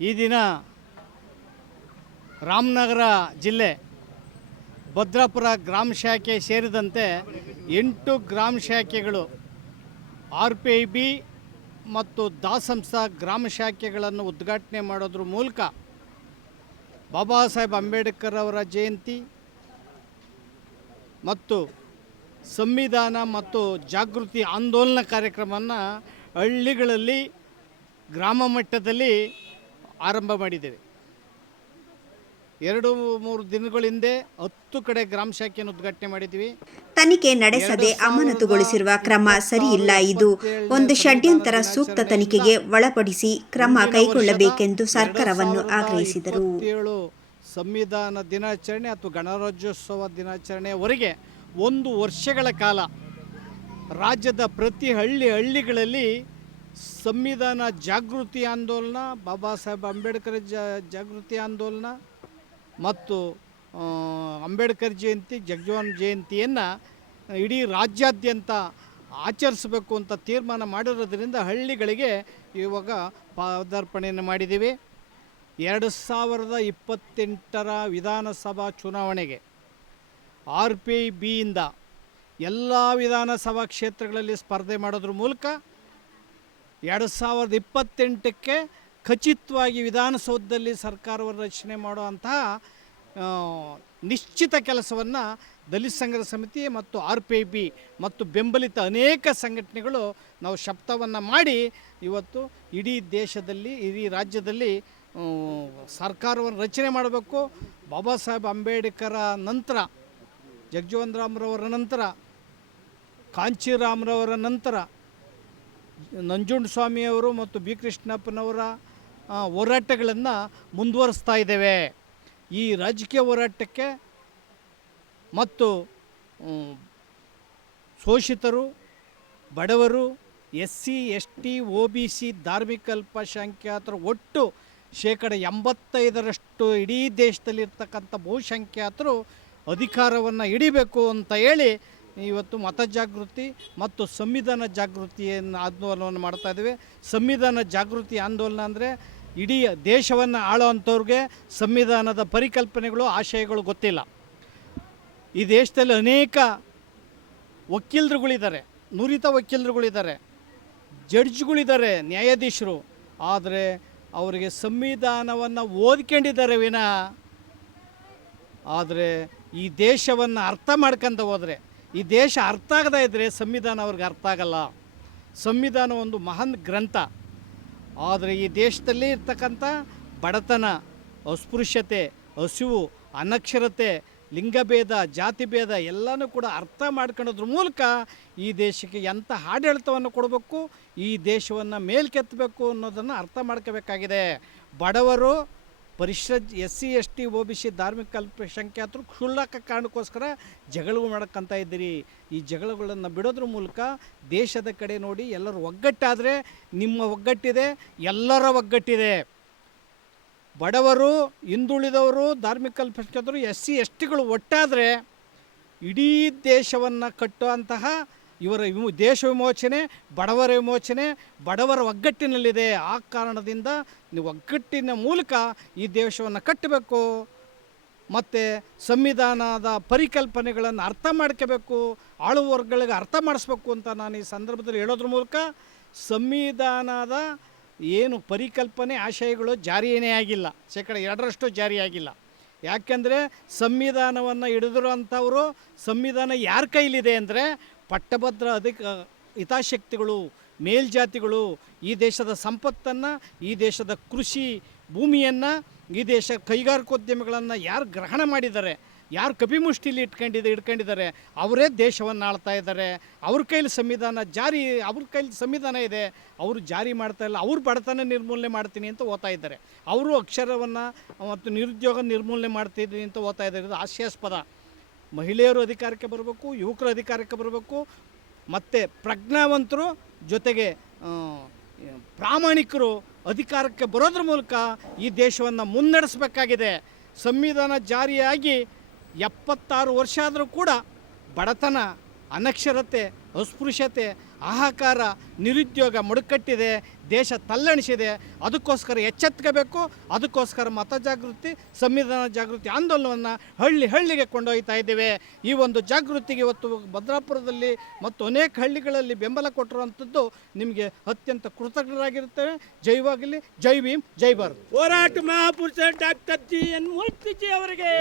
ದಿನ ರಾಮನಗರ ಜಿಲ್ಲೆ ಭದ್ರಾಪುರ ಗ್ರಾಮ ಶಾಖೆ ಸೇರಿದಂತೆ ಎಂಟು ಗ್ರಾಮ ಶಾಖೆಗಳು ಆರ್ ಪಿ ಐ ಬಿ ಮತ್ತು ದಾಸಂಸ ಗ್ರಾಮ ಶಾಖೆಗಳನ್ನು ಉದ್ಘಾಟನೆ ಮಾಡೋದ್ರ ಮೂಲಕ ಬಾಬಾ ಸಾಹೇಬ್ ಅಂಬೇಡ್ಕರ್ ಅವರ ಜಯಂತಿ ಮತ್ತು ಸಂವಿಧಾನ ಮತ್ತು ಜಾಗೃತಿ ಆಂದೋಲನ ಕಾರ್ಯಕ್ರಮವನ್ನು ಹಳ್ಳಿಗಳಲ್ಲಿ ಗ್ರಾಮ ಮಟ್ಟದಲ್ಲಿ ಆರಂಭ ಮಾಡಿದ್ದೇವೆ. ಎರಡು ಮೂರು ದಿನಗಳ ಹಿಂದೆ ಹತ್ತು ಕಡೆ ಗ್ರಾಮ ಶಾಖೆಯನ್ನು ಉದ್ಘಾಟನೆ ಮಾಡಿದ್ವಿ ತನಿಖೆ ನಡೆಸದೆ ಅಮಾನತುಗೊಳಿಸಿರುವ ಕ್ರಮ ಸರಿಯಿಲ್ಲ ಇದು ಒಂದು ಷಡ್ಯಂತರ ಸೂಕ್ತ ತನಿಖೆಗೆ ಒಳಪಡಿಸಿ ಕ್ರಮ ಕೈಗೊಳ್ಳಬೇಕೆಂದು ಸರ್ಕಾರವನ್ನು ಆಗ್ರಹಿಸಿದರು. ಏಳು ಸಂವಿಧಾನ ದಿನಾಚರಣೆ ಅಥವಾ ಗಣರಾಜ್ಯೋತ್ಸವ ದಿನಾಚರಣೆಯವರೆಗೆ ಒಂದು ವರ್ಷಗಳ ಕಾಲ ರಾಜ್ಯದ ಪ್ರತಿ ಹಳ್ಳಿ ಹಳ್ಳಿಗಳಲ್ಲಿ ಸಂವಿಧಾನ ಜಾಗೃತಿ ಆಂದೋಲನ, ಬಾಬಾ ಸಾಹೇಬ್ ಅಂಬೇಡ್ಕರ್ ಜಾಗೃತಿ ಆಂದೋಲನ ಮತ್ತು ಅಂಬೇಡ್ಕರ್ ಜಯಂತಿ, ಜಗಜೀವನ್ ಜಯಂತಿಯನ್ನು ಇಡೀ ರಾಜ್ಯಾದ್ಯಂತ ಆಚರಿಸಬೇಕು ಅಂತ ತೀರ್ಮಾನ ಮಾಡಿರೋದ್ರಿಂದ ಹಳ್ಳಿಗಳಿಗೆ ಇವಾಗ ಪಾದಾರ್ಪಣೆಯನ್ನು ಮಾಡಿದ್ದೀವಿ. ಎರಡು ಸಾವಿರದ ಇಪ್ಪತ್ತೆಂಟರ ವಿಧಾನಸಭಾ ಚುನಾವಣೆಗೆ ಆರ್ ಪಿ ಐ ಬಿಯಿಂದ ಎಲ್ಲ ವಿಧಾನಸಭಾ ಕ್ಷೇತ್ರಗಳಲ್ಲಿ ಸ್ಪರ್ಧೆ ಮಾಡೋದ್ರ ಮೂಲಕ ಎರಡು ಸಾವಿರದ ಇಪ್ಪತ್ತೆಂಟಕ್ಕೆ ಖಚಿತವಾಗಿ ವಿಧಾನಸೌಧದಲ್ಲಿ ಸರ್ಕಾರವನ್ನು ರಚನೆ ಮಾಡುವಂತಹ ನಿಶ್ಚಿತ ಕೆಲಸವನ್ನು ದಲಿತ ಸಂಘದ ಸಮಿತಿ ಮತ್ತು ಆರ್ ಪಿ ಬಿ ಮತ್ತು ಬೆಂಬಲಿತ ಅನೇಕ ಸಂಘಟನೆಗಳು ನಾವು ಶಬ್ದವನ್ನು ಮಾಡಿ ಇವತ್ತು ಇಡೀ ದೇಶದಲ್ಲಿ, ಇಡೀ ರಾಜ್ಯದಲ್ಲಿ ಸರ್ಕಾರವನ್ನು ರಚನೆ ಮಾಡಬೇಕು. ಬಾಬಾ ಸಾಹೇಬ್ ಅಂಬೇಡ್ಕರ ನಂತರ, ಜಗಜೀವನ್ ರಾಮ್ರವರ ನಂತರ, ಕಾಂಚಿರಾಮ್ರವರ ನಂತರ ನಂಜುಂಡ ಸ್ವಾಮಿಯವರು ಮತ್ತು ಬಿ. ಕೃಷ್ಣಪ್ಪನವರ ಹೋರಾಟಗಳನ್ನು ಮುಂದುವರಿಸ್ತಾ ಇದ್ದೇವೆ. ಈ ರಾಜಕೀಯ ಹೋರಾಟಕ್ಕೆ ಮತ್ತು ಶೋಷಿತರು, ಬಡವರು S C S T O B C, ಧಾರ್ಮಿಕ ಅಲ್ಪಸಂಖ್ಯಾತರು ಒಟ್ಟು ಶೇಕಡ ಎಂಬತ್ತೈದರಷ್ಟು ಇಡೀ ದೇಶದಲ್ಲಿರ್ತಕ್ಕಂಥ ಬಹುಸಂಖ್ಯಾತರು ಅಧಿಕಾರವನ್ನು ಹಿಡಿಬೇಕು ಅಂತ ಹೇಳಿ ಇವತ್ತು ಮತ ಜಾಗೃತಿ ಮತ್ತು ಸಂವಿಧಾನ ಜಾಗೃತಿಯನ್ನು ಆಂದೋಲನವನ್ನು ಮಾಡ್ತಾ ಇದ್ದೇವೆ. ಸಂವಿಧಾನ ಜಾಗೃತಿ ಆಂದೋಲನ ಅಂದರೆ ಇಡೀ ದೇಶವನ್ನು ಆಳುವಂಥವ್ರಿಗೆ ಸಂವಿಧಾನದ ಪರಿಕಲ್ಪನೆಗಳು, ಆಶಯಗಳು ಗೊತ್ತಿಲ್ಲ. ಈ ದೇಶದಲ್ಲಿ ಅನೇಕ ವಕೀಲರುಗಳಿದ್ದಾರೆ, ನುರಿತ ವಕೀಲರುಗಳಿದ್ದಾರೆ, ಜಡ್ಜ್ಗಳಿದ್ದಾರೆ, ನ್ಯಾಯಾಧೀಶರು. ಆದರೆ ಅವರಿಗೆ ಸಂವಿಧಾನವನ್ನು ಓದ್ಕೊಂಡಿದ್ದಾರೆ ವಿನಃ. ಆದರೆ ಈ ದೇಶವನ್ನು ಅರ್ಥ ಮಾಡ್ಕೊಂತ ಹೋದರೆ ಈ ದೇಶ ಅರ್ಥ ಆಗದೇ ಇದ್ದರೆ ಸಂವಿಧಾನ ಅವ್ರಿಗೆ ಅರ್ಥ ಆಗಲ್ಲ. ಸಂವಿಧಾನ ಒಂದು ಮಹಾನ್ ಗ್ರಂಥ. ಆದರೆ ಈ ದೇಶದಲ್ಲಿ ಇರ್ತಕ್ಕಂಥ ಬಡತನ, ಅಸ್ಪೃಶ್ಯತೆ, ಹಸಿವು, ಅನಕ್ಷರತೆ, ಲಿಂಗಭೇದ ಜಾತಿ ಭೇದ ಎಲ್ಲನೂ ಕೂಡ ಅರ್ಥ ಮಾಡ್ಕೊಳ್ಳೋದ್ರ ಮೂಲಕ ಈ ದೇಶಕ್ಕೆ ಎಂಥ ಆಡಳಿತವನ್ನು ಕೊಡಬೇಕು, ಈ ದೇಶವನ್ನು ಮೇಲ್ಕೆತ್ತಬೇಕು ಅನ್ನೋದನ್ನು ಅರ್ಥ ಮಾಡ್ಕೋಬೇಕಾಗಿದೆ. ಬಡವರು ಪರಿಶ್ರ S C S T O B C ಧಾರ್ಮಿಕ ಅಲ್ಪಸಂಖ್ಯಾತರು ಕ್ಷುಲ್ಲಕ ಕಾರಣಕ್ಕೋಸ್ಕರ ಜಗಳಗಳು ಮಾಡಕ್ಕಂತ ಇದ್ದೀರಿ. ಈ ಜಗಳಗಳನ್ನು ಬಿಡೋದ್ರ ಮೂಲಕ ದೇಶದ ಕಡೆ ನೋಡಿ ಎಲ್ಲರೂ ಒಗ್ಗಟ್ಟಾದರೆ ನಿಮ್ಮ ಒಗ್ಗಟ್ಟಿದೆ, ಎಲ್ಲರ ಒಗ್ಗಟ್ಟಿದೆ. ಬಡವರು, ಹಿಂದುಳಿದವರು, ಧಾರ್ಮಿಕ ಅಲ್ಪಸಂಖ್ಯಾತರು ಎಸ್ ಸಿ ಎಸ್ ಟಿಗಳು ಒಟ್ಟಾದರೆ ಇಡೀ ದೇಶವನ್ನು ಕಟ್ಟುವಂತಹ ಇವರ ವಿಮೋ, ದೇಶ ವಿಮೋಚನೆ, ಬಡವರ ವಿಮೋಚನೆ, ಬಡವರ ಒಗ್ಗಟ್ಟಿನಲ್ಲಿದೆ. ಆ ಕಾರಣದಿಂದ ನೀವು ಒಗ್ಗಟ್ಟಿನ ಮೂಲಕ ಈ ದೇಶವನ್ನು ಕಟ್ಟಬೇಕು. ಮತ್ತು ಸಂವಿಧಾನದ ಪರಿಕಲ್ಪನೆಗಳನ್ನು ಅರ್ಥ ಮಾಡ್ಕೋಬೇಕು. ಆಳುವ ವರ್ಗಗಳಿಗೆ ಅರ್ಥ ಮಾಡಿಸ್ಬೇಕು ಅಂತ ನಾನು ಈ ಸಂದರ್ಭದಲ್ಲಿ ಹೇಳೋದ್ರ ಮೂಲಕ ಸಂವಿಧಾನದ ಏನು ಪರಿಕಲ್ಪನೆ, ಆಶಯಗಳು ಜಾರಿಯೇ ಆಗಿಲ್ಲ. ಶೇಕಡ ಎರಡರಷ್ಟು ಜಾರಿಯಾಗಿಲ್ಲ ಯಾಕೆಂದರೆ ಸಂವಿಧಾನವನ್ನು ಹಿಡಿದಿರುವಂಥವರು, ಸಂವಿಧಾನ ಯಾರ ಕೈಲಿದೆ ಅಂದರೆ ಪಟ್ಟಭದ್ರ ಅಧಿಕ ಹಿತಾಸಕ್ತಿಗಳು, ಮೇಲ್ಜಾತಿಗಳು, ಈ ದೇಶದ ಸಂಪತ್ತನ್ನು, ಈ ದೇಶದ ಕೃಷಿ ಭೂಮಿಯನ್ನು, ಈ ದೇಶ ಕೈಗಾರಿಕೋದ್ಯಮಿಗಳನ್ನು ಯಾರು ಗ್ರಹಣ ಮಾಡಿದ್ದಾರೆ, ಯಾರು ಕಪಿಮುಷ್ಟಿಲಿ ಇಟ್ಕೊಂಡಿದ್ದ ಇಟ್ಕೊಂಡಿದ್ದಾರೆ, ಅವರೇ ದೇಶವನ್ನು ಆಳ್ತಾ ಇದ್ದಾರೆ. ಅವ್ರ ಕೈಲಿ ಸಂವಿಧಾನ ಜಾರಿ, ಅವ್ರ ಕೈಲಿ ಸಂವಿಧಾನ ಇದೆ, ಅವರು ಜಾರಿ ಮಾಡ್ತಾ ಇಲ್ಲ, ಅವ್ರ ಬಡತನ ನಿರ್ಮೂಲನೆ ಮಾಡ್ತೀನಿ ಅಂತ ಓದ್ತಾ ಇದ್ದಾರೆ. ಅವರು ಅಕ್ಷರವನ್ನು ಮತ್ತು ನಿರುದ್ಯೋಗ ನಿರ್ಮೂಲನೆ ಮಾಡ್ತಿದ್ದೀನಿ ಅಂತ ಓದ್ತಾ ಇದ್ದಾರೆ, ಇದು ಹಾಸ್ಯಾಸ್ಪದ. ಮಹಿಳೆಯರು ಅಧಿಕಾರಕ್ಕೆ ಬರಬೇಕು, ಯುವಕರು ಅಧಿಕಾರಕ್ಕೆ ಬರಬೇಕು. ಮತ್ತು ಪ್ರಜ್ಞಾವಂತರು ಜೊತೆಗೆ ಪ್ರಾಮಾಣಿಕರು ಅಧಿಕಾರಕ್ಕೆ ಬರೋದ್ರ ಮೂಲಕ ಈ ದೇಶವನ್ನು ಮುನ್ನಡೆಸಬೇಕಾಗಿದೆ. ಸಂವಿಧಾನ ಜಾರಿಯಾಗಿ ಎಪ್ಪತ್ತಾರು ವರ್ಷ ಆದರೂ ಕೂಡ ಬಡತನ ಅನಕ್ಷರತೆ, ಅಸ್ಪೃಶ್ಯತೆ, ಹಾಹಾಕಾರ, ನಿರುದ್ಯೋಗ ಮುಡುಕಟ್ಟಿದೆ, ದೇಶ ತಲ್ಲಣಿಸಿದೆ. ಅದಕ್ಕೋಸ್ಕರ ಎಚ್ಚೆತ್ಕೋಬೇಕು, ಅದಕ್ಕೋಸ್ಕರ ಮತ ಜಾಗೃತಿ, ಸಂವಿಧಾನ ಜಾಗೃತಿ ಆಂದೋಲನವನ್ನು ಹಳ್ಳಿ ಹಳ್ಳಿಗೆ ಕೊಂಡೊಯ್ತಾ ಇದ್ದೇವೆ. ಈ ಒಂದು ಜಾಗೃತಿಗೆ ಇವತ್ತು ಭದ್ರಾಪುರದಲ್ಲಿ ಮತ್ತು ಅನೇಕ ಹಳ್ಳಿಗಳಲ್ಲಿ ಬೆಂಬಲ ಕೊಟ್ಟಿರುವಂಥದ್ದು ನಿಮಗೆ ಅತ್ಯಂತ ಕೃತಜ್ಞರಾಗಿರುತ್ತೇವೆ. ಜೈವಾಗಲಿ ಜೈ ಭೀಮ್, ಜೈ ಭಾರತ್. ಹೋರಾಟ ಮಹಾಪುರುಷ ಡಾಕ್ಟರ್ ಜಿ ಎನ್ ಮೂರ್ತಿಜಿ ಅವರಿಗೆ.